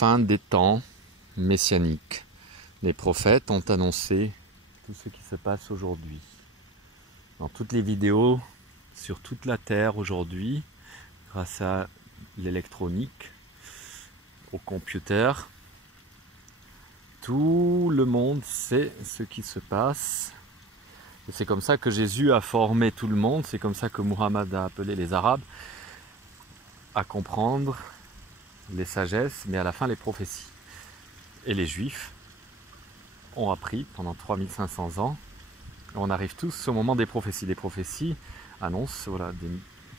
fin des temps messianiques. Les prophètes ont annoncé tout ce qui se passe aujourd'hui. Dans toutes les vidéos sur toute la terre aujourd'hui, grâce à l'électronique, au computer, tout le monde sait ce qui se passe. Et c'est comme ça que Jésus a formé tout le monde, c'est comme ça que Muhammad a appelé les Arabes à comprendre les sagesses, mais à la fin les prophéties. Et les Juifs ont appris pendant 3500 ans. On arrive tous au moment des prophéties. Les prophéties annoncent, voilà,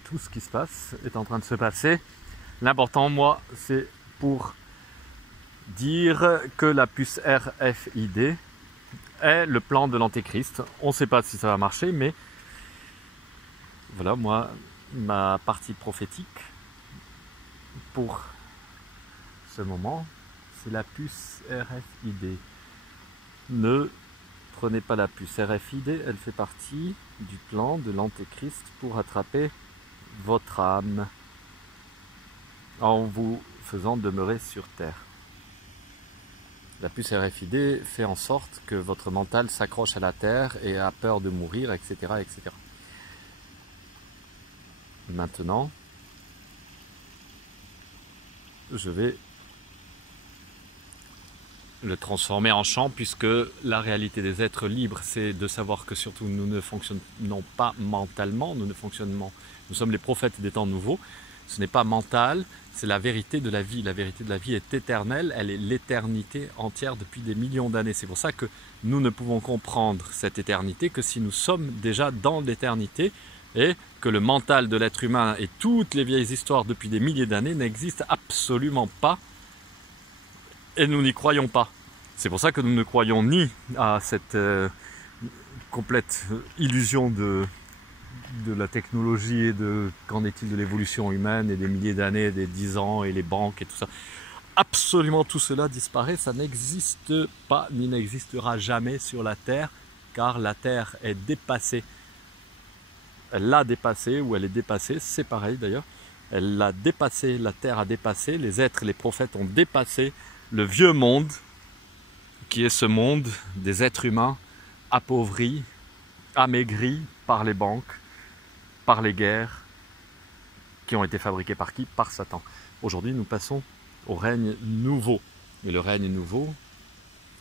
tout ce qui se passe est en train de se passer. L'important, moi, c'est pour dire que la puce RFID est le plan de l'Antéchrist. On ne sait pas si ça va marcher, mais voilà, moi, ma partie prophétique pour ce moment, c'est la puce RFID. Ne prenez pas la puce RFID, elle fait partie du plan de l'Antéchrist pour attraper votre âme en vous faisant demeurer sur terre. La puce RFID fait en sorte que votre mental s'accroche à la terre et a peur de mourir, etc., etc. Maintenant, je vais le transformer en chant, puisque la réalité des êtres libres, c'est de savoir que surtout nous ne fonctionnons pas mentalement, nous sommes les prophètes des temps nouveaux. Ce n'est pas mental, c'est la vérité de la vie. La vérité de la vie est éternelle, elle est l'éternité entière depuis des millions d'années. C'est pour ça que nous ne pouvons comprendre cette éternité que si nous sommes déjà dans l'éternité et que le mental de l'être humain et toutes les vieilles histoires depuis des milliers d'années n'existent absolument pas et nous n'y croyons pas. C'est pour ça que nous ne croyons ni à cette complète illusion de la technologie et de qu'en est-il de l'évolution humaine et des milliers d'années, des 10 ans et les banques et tout ça. Absolument tout cela disparaît, ça n'existe pas ni n'existera jamais sur la Terre, car la Terre est dépassée. Elle l'a dépassée ou elle est dépassée, c'est pareil d'ailleurs. Elle l'a dépassée, la Terre a dépassé, les êtres, les prophètes ont dépassé le vieux monde, qui est ce monde des êtres humains appauvris, amaigris par les banques, par les guerres, qui ont été fabriquées par qui? Par Satan. Aujourd'hui, nous passons au règne nouveau. Et le règne nouveau,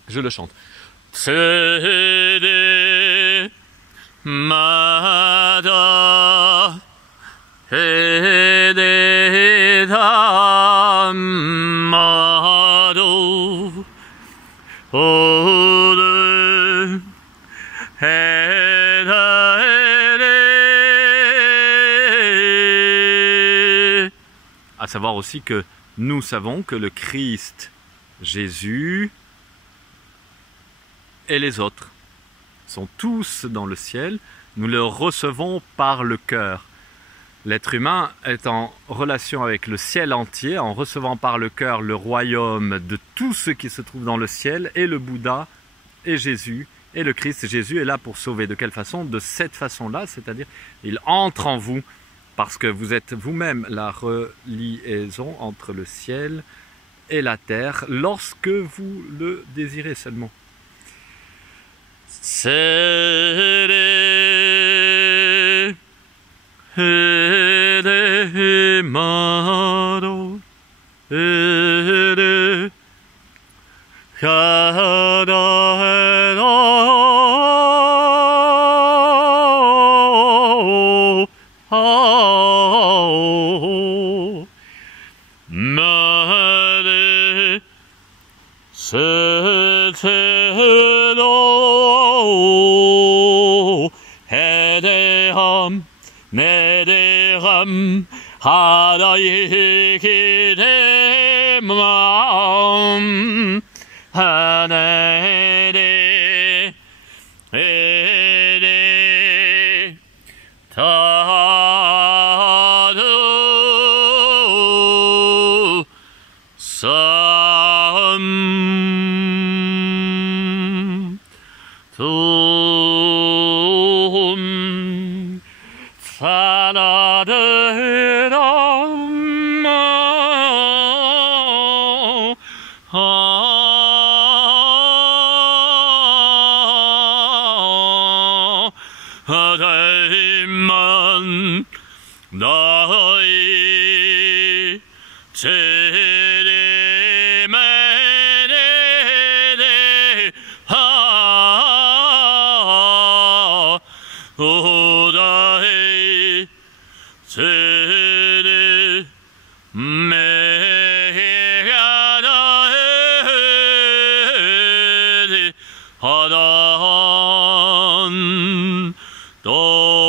je le chante. Tsede mada hede mado ode à savoir aussi que nous savons que le Christ, Jésus et les autres sont tous dans le ciel. Nous le recevons par le cœur. L'être humain est en relation avec le ciel entier, en recevant par le cœur le royaume de tout ce qui se trouve dans le ciel, et le Bouddha, et Jésus, et le Christ. Jésus est là pour sauver. De quelle façon? De cette façon-là, c'est-à-dire il entre en vous, parce que vous êtes vous-même la reliaison entre le ciel et la terre, lorsque vous le désirez seulement. Nederam hadayikidemam hanede ede tadu sam tum fanade dai cere menere ha o dai cere menere hadan do